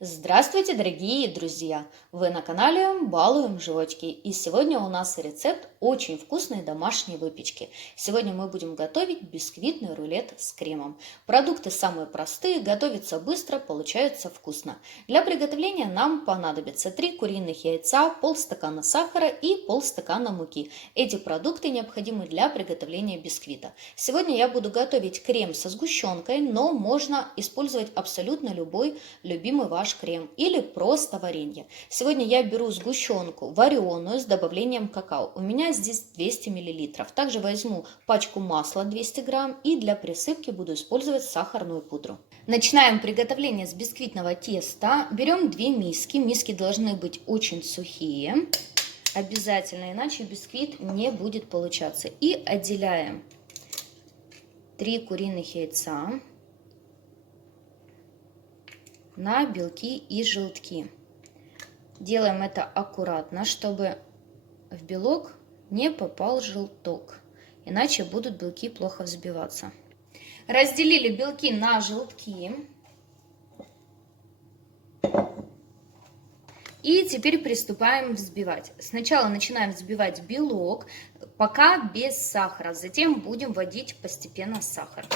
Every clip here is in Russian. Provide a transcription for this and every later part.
Здравствуйте, дорогие друзья! Вы на канале Балуем Животики, и сегодня у нас рецепт очень вкусной домашней выпечки. Сегодня мы будем готовить бисквитный рулет с кремом. Продукты самые простые, готовятся быстро, получается вкусно. Для приготовления нам понадобится 3 куриных яйца, полстакана сахара и полстакана муки. Эти продукты необходимы для приготовления бисквита. Сегодня я буду готовить крем со сгущенкой, но можно использовать абсолютно любой любимый ваш крем или просто варенье. Сегодня я беру сгущенку вареную с добавлением какао. У меня здесь 200 мл. Также возьму пачку масла 200 грамм и для присыпки буду использовать сахарную пудру. Начинаем приготовление с бисквитного теста. Берем 2 миски. Миски должны быть очень сухие. Обязательно, иначе бисквит не будет получаться. И отделяем 3 куриных яйца на белки и желтки. Делаем это аккуратно, чтобы в белок не попал желток, иначе будут белки плохо взбиваться. Разделили белки на желтки. И теперь приступаем взбивать. Сначала начинаем взбивать белок, пока без сахара, затем будем вводить постепенно сахар.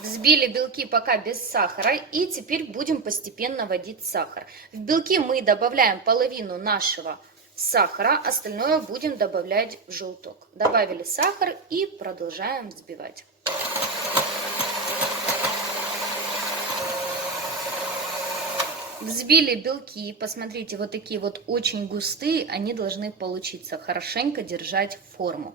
Взбили белки пока без сахара, и теперь будем постепенно вводить сахар. В белки мы добавляем половину нашего сахара, остальное будем добавлять в желток. Добавили сахар и продолжаем взбивать. Взбили белки, посмотрите, вот такие вот очень густые, они должны получиться, хорошенько держать форму.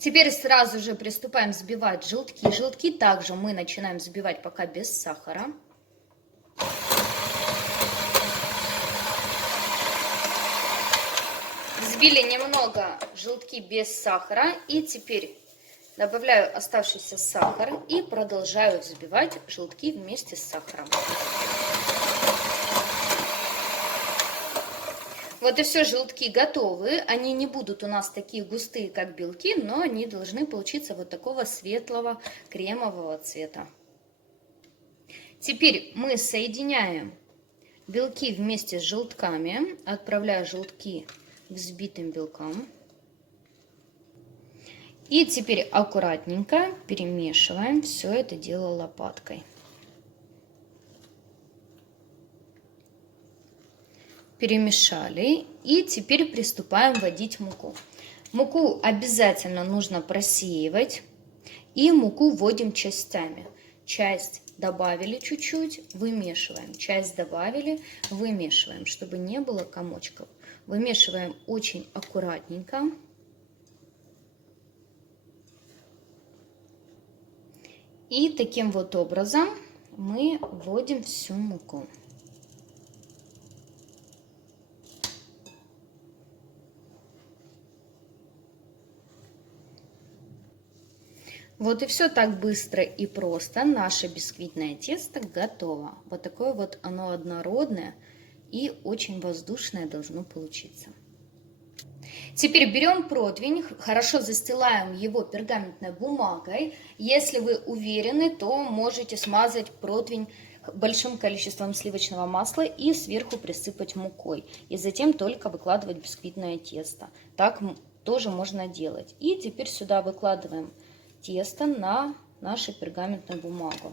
Теперь сразу же приступаем взбивать желтки. Желтки также мы начинаем взбивать пока без сахара. Взбили немного желтки без сахара. И теперь добавляю оставшийся сахар и продолжаю взбивать желтки вместе с сахаром. Вот и все, желтки готовы. Они не будут у нас такие густые, как белки, но они должны получиться вот такого светлого кремового цвета. Теперь мы соединяем белки вместе с желтками. Отправляю желтки к взбитым белкам. И теперь аккуратненько перемешиваем все это дело лопаткой. Перемешали, и теперь приступаем вводить муку. Муку обязательно нужно просеивать, и муку вводим частями. Часть добавили чуть-чуть, вымешиваем, часть добавили, вымешиваем, чтобы не было комочков. Вымешиваем очень аккуратненько. И таким вот образом мы вводим всю муку. Вот и все, так быстро и просто. Наше бисквитное тесто готово. Вот такое вот оно однородное и очень воздушное должно получиться. Теперь берем противень, хорошо застилаем его пергаментной бумагой. Если вы уверены, то можете смазать противень большим количеством сливочного масла и сверху присыпать мукой. И затем только выкладывать бисквитное тесто. Так тоже можно делать. И теперь сюда выкладываем тесто на нашу пергаментную бумагу.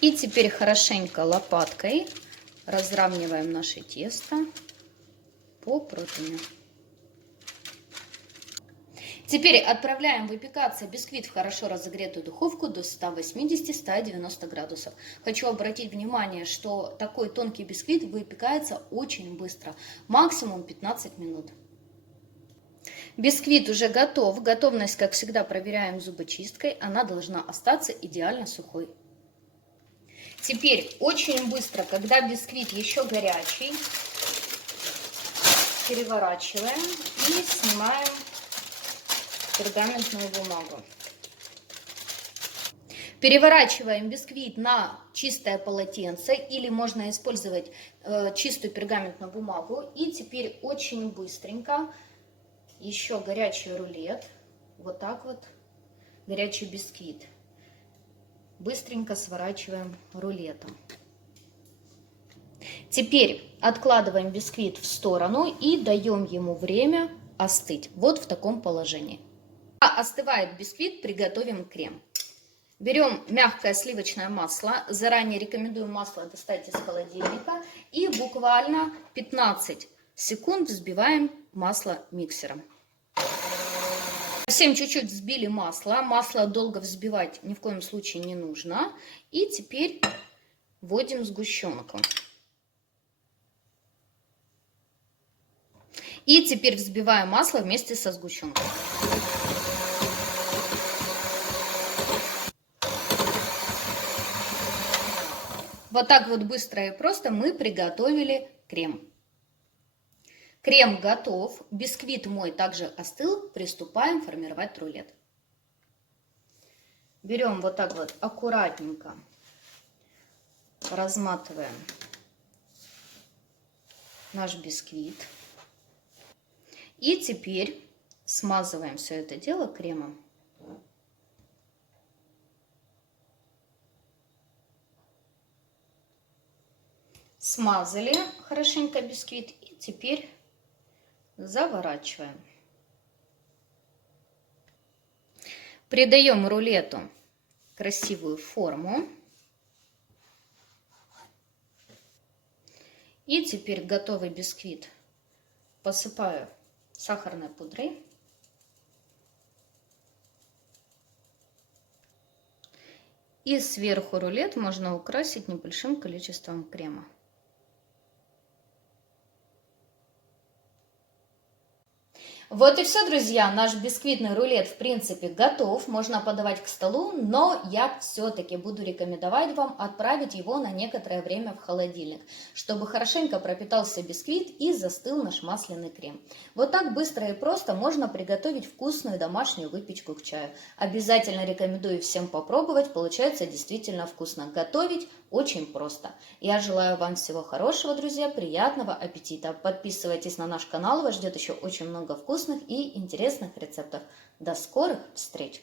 И теперь хорошенько лопаткой разравниваем наше тесто по противню. Теперь отправляем выпекаться бисквит в хорошо разогретую духовку до 180-190 градусов. Хочу обратить внимание, что такой тонкий бисквит выпекается очень быстро, максимум 15 минут. Бисквит уже готов. Готовность, как всегда, проверяем зубочисткой. Она должна остаться идеально сухой. Теперь очень быстро, когда бисквит еще горячий, переворачиваем и снимаем пергаментную бумагу. Переворачиваем бисквит на чистое полотенце или можно использовать чистую пергаментную бумагу. И теперь очень быстренько еще горячий рулет вот так вот горячий бисквит. Быстренько сворачиваем рулетом. Теперь откладываем бисквит в сторону и даем ему время остыть. Вот в таком положении. Пока остывает бисквит, приготовим крем. Берем мягкое сливочное масло. Заранее рекомендую масло достать из холодильника. И буквально 15 секунд взбиваем масло миксером. Совсем чуть-чуть взбили масло. Масло долго взбивать ни в коем случае не нужно. И теперь вводим сгущенку. И теперь взбиваем масло вместе со сгущенкой. Вот так вот быстро и просто мы приготовили крем. Крем готов, бисквит мой также остыл, приступаем формировать рулет. Берем вот так вот аккуратненько, разматываем наш бисквит. И теперь смазываем все это дело кремом. Смазали хорошенько бисквит и теперь заворачиваем. Придаем рулету красивую форму. И теперь готовый бисквит посыпаю сахарной пудрой. И сверху рулет можно украсить небольшим количеством крема. Вот и все, друзья, наш бисквитный рулет в принципе готов, можно подавать к столу, но я все-таки буду рекомендовать вам отправить его на некоторое время в холодильник, чтобы хорошенько пропитался бисквит и застыл наш масляный крем. Вот так быстро и просто можно приготовить вкусную домашнюю выпечку к чаю. Обязательно рекомендую всем попробовать, получается действительно вкусно. Готовить очень просто. Я желаю вам всего хорошего, друзья, приятного аппетита. Подписывайтесь на наш канал, вас ждет еще очень много вкусных и интересных рецептов. До скорых встреч!